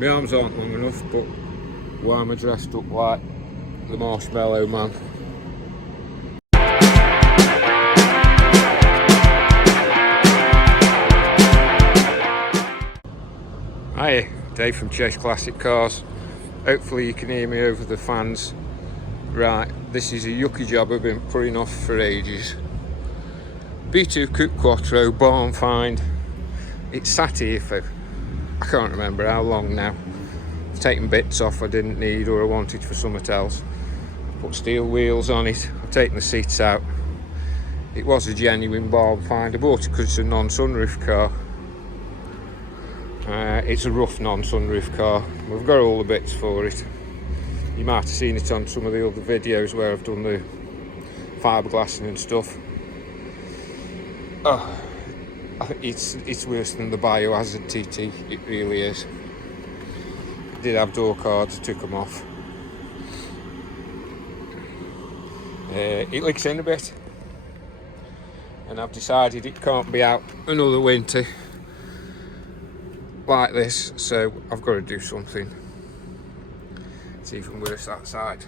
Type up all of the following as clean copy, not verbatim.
My arms aren't long enough, but why am I dressed up like the Marshmallow Man? Hiya, Dave from Chase Classic Cars. Hopefully you can hear me over the fans. Right, this is a yucky job I've been putting off for ages. B2 Coupe Quattro, barn find. It's sat here for, I can't remember how long now. I've taken bits off I didn't need or I wanted for something else. Put steel wheels on it, I've taken the seats out. It was a genuine barn find. I bought it because it's a non-sunroof car. It's a rough non-sunroof car. We've got all the bits for it. You might have seen it on some of the other videos where I've done the fiberglassing and stuff. Oh, I think it's worse than the Biohazard TT. It really is. It did have door cards, took them off. It leaks in a bit, and I've decided it can't be out another winter like this, so I've got to do something. It's even worse that side,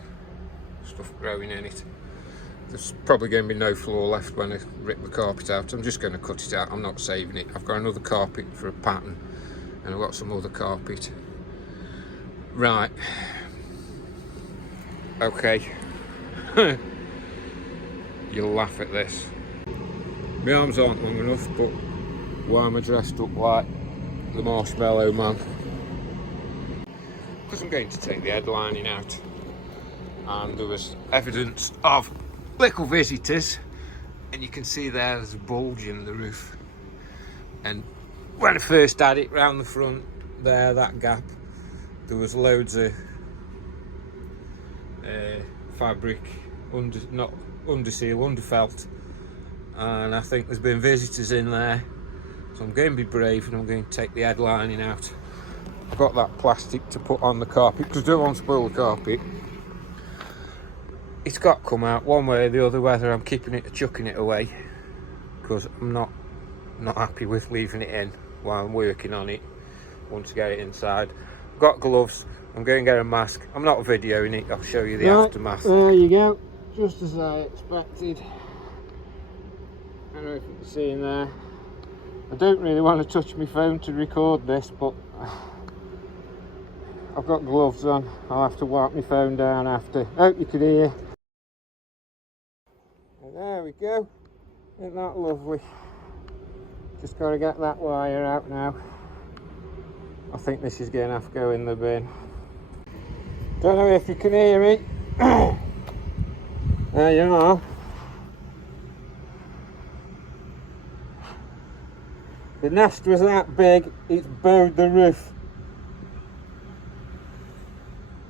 stuff growing in it. There's probably going to be no floor left when I rip the carpet out. I'm just going to cut it out, I'm not saving it. I've got another carpet for a pattern, and I've got some other carpet. Right, okay. You'll laugh at this. My arms aren't long enough, but why am I dressed up like the Marshmallow Man? Because I'm going to take the headlining out, and there was evidence of little visitors, and you can see there's a bulge in the roof. And when I first had it round the front there, that gap, there was loads of fabric, not underseal, underfelt, and I think there's been visitors in there, so I'm going to be brave and I'm going to take the headlining out. I've got that plastic to put on the carpet because I don't want to spoil the carpet. It's got to come out one way or the other, whether I'm keeping it or chucking it away, because I'm not happy with leaving it in while I'm working on it. Once I get it inside, I've got gloves, I'm going to get a mask. I'm not videoing it, I'll show you the aftermath. There you go, just as I expected. I don't know if you can see in there. I don't really want to touch my phone to record this, but I've got gloves on. I'll have to wipe my phone down after. Hope you can hear. And there we go. Isn't that lovely? Just got to get that wire out now. I think this is going to have to go in the bin. Don't know if you can hear me. There you are. The nest was that big, it's bowed the roof.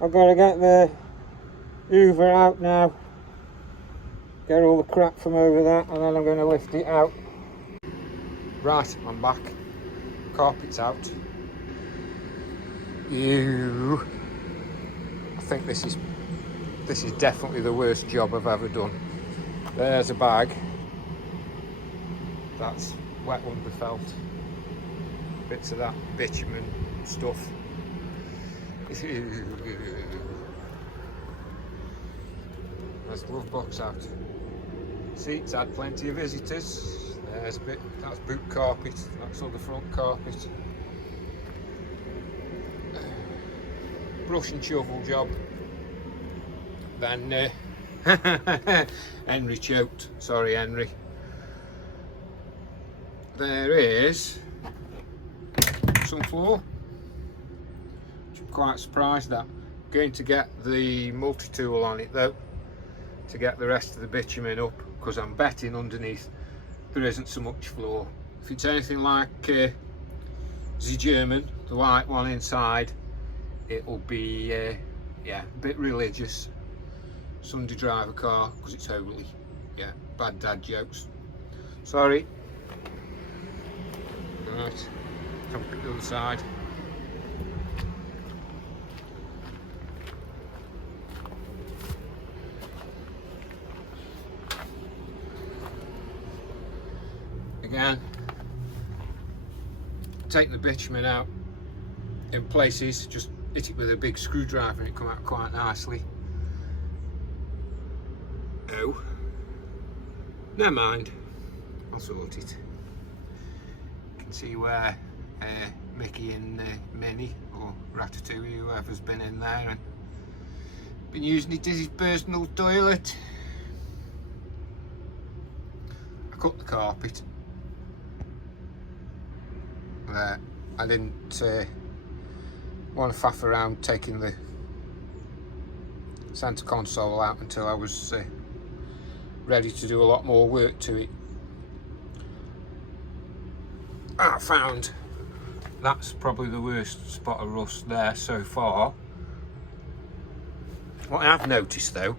I've got to get the Hoover out now, get all the crap from over that, and then I'm going to lift it out. Right, I'm back. Carpet's out. I think this is definitely the worst job I've ever done. There's a bag. That's wet underfelt. Bits of that bitumen stuff. There's the glove box out. Seats had plenty of visitors. There's a bit, that's boot carpet, that's all the front carpet. Brush and shovel job. Then Henry choked. Sorry, Henry. There is some floor, which I'm quite surprised at. Going to get the multi-tool on it though, to get the rest of the bitumen up, because I'm betting underneath there isn't so much floor. If it's anything like the German, the white one inside, it'll be yeah, a bit religious. Sunday driver car, because it's holy. Yeah, bad dad jokes. Sorry. Right, come to the other side. Again, take the bitumen out. in places, just hit it with a big screwdriver and it come out quite nicely. Oh, never mind, I'll sort it. You can see where Mickey and Minnie, or Ratatouille, whoever's been in there and been using it as his personal toilet. I cut the carpet. I didn't want to faff around taking the centre console out until I was ready to do a lot more work to it. I found that's probably the worst spot of rust there so far. What I have noticed though,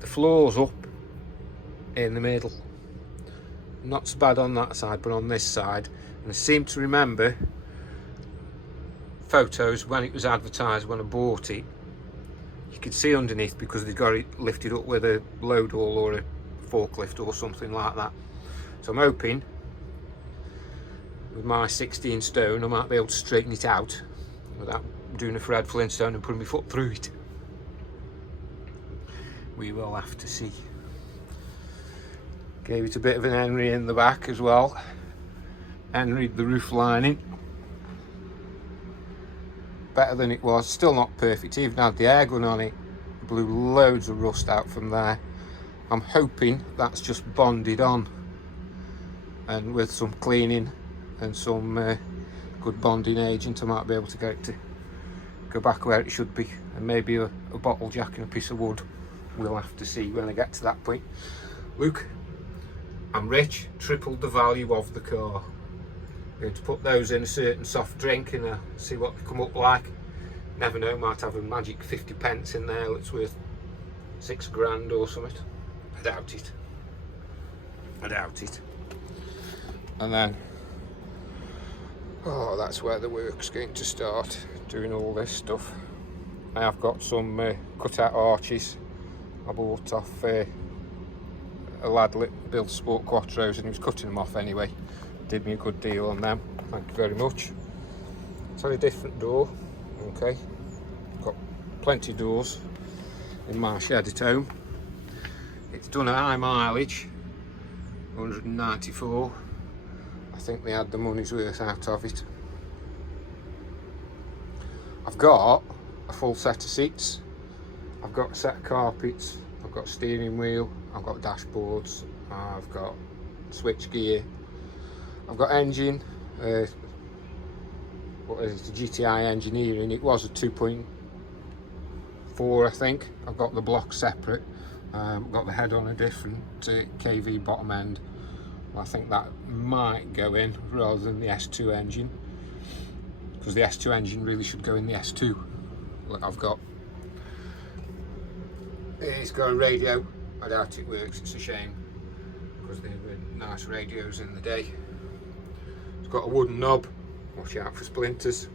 the floor's up in the middle. Not so bad on that side, but on this side. And I seem to remember photos when it was advertised when I bought it. You could see underneath because they got it lifted up with a load haul or a forklift or something like that. So I'm hoping with my 16 stone I might be able to straighten it out without doing a Fred Flintstone and putting my foot through it. We will have to see. Gave it a bit of an Henry in the back as well. Henry'd the roof lining. Better than it was. Still not perfect. Even had the air gun on it. Blew loads of rust out from there. I'm hoping that's just bonded on. And with some cleaning and some good bonding agent, I might be able to get it to go back where it should be. And maybe a bottle jack and a piece of wood. We'll have to see when I get to that point. Look, I'm rich, tripled the value of the car. I'm going to put those in a certain soft drink and see what they come up like. Never know, might have a magic 50 pence in there that's worth 6 grand or something. I doubt it. I doubt it. And then, oh, that's where the work's going to start, doing all this stuff. I have got some cut out arches I bought off a lad that builds sport quattros, and he was cutting them off anyway. Did me a good deal on them, thank you very much. It's on a different door, okay. Got plenty of doors in my shed at home. It's done a high mileage, 194. I think they had the money's worth out of it. I've got a full set of seats. I've got a set of carpets, I've got a steering wheel, I've got dashboards, I've got switch gear, I've got engine, what is it, the GTI engineering. It was a 2.4 I think. I've got the block separate, I've got the head on a different KV bottom end. I think that might go in rather than the S2 engine, because the S2 engine really should go in the S2. Look, I've got, it's got a radio. I doubt it works, it's a shame, because they were nice radios in the day. It's got a wooden knob, watch out for splinters.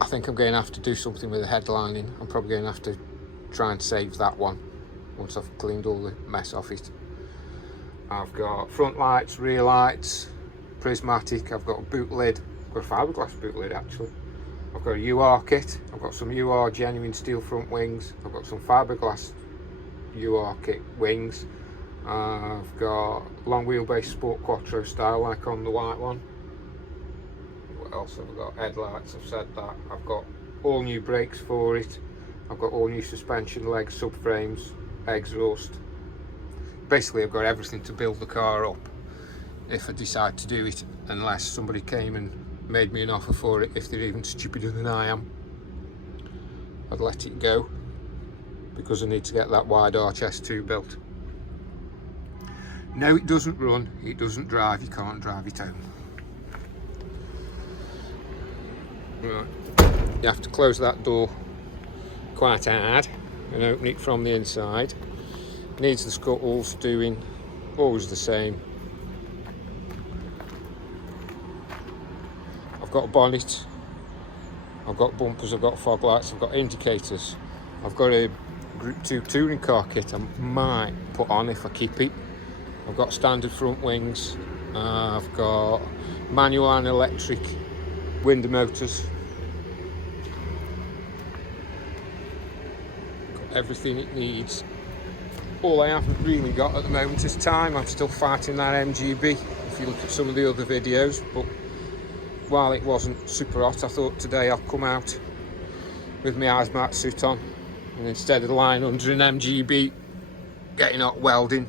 I think I'm going to have to do something with the headlining. I'm probably going to have to try and save that one once I've cleaned all the mess off it. I've got front lights, rear lights, prismatic. I've got a boot lid, I've got a fiberglass boot lid actually. I've got a UR kit, I've got some UR genuine steel front wings, I've got some fiberglass UR kit wings, I've got long wheelbase sport quattro style like on the white one. What else have I got? Headlights, I've said that. I've got all new brakes for it, I've got all new suspension legs, subframes, exhaust. Basically I've got everything to build the car up if I decide to do it, unless somebody came and made me an offer for it. If they're even stupider than I am, I'd let it go, because I need to get that wide arch S2 built. No, it doesn't run, it doesn't drive, you can't drive it home. Right, you have to close that door quite hard and open it from the inside. Needs the scuttles doing, always the same. I've got a bonnet, I've got bumpers, I've got fog lights, I've got indicators. I've got a Group 2 touring car kit I might put on if I keep it. I've got standard front wings, I've got manual and electric wind motors. Got everything it needs. All I haven't really got at the moment is time. I'm still fighting that MGB, if you look at some of the other videos, but while it wasn't super hot, I thought today I'll come out with my hazmat suit on, and instead of lying under an MGB getting hot welding,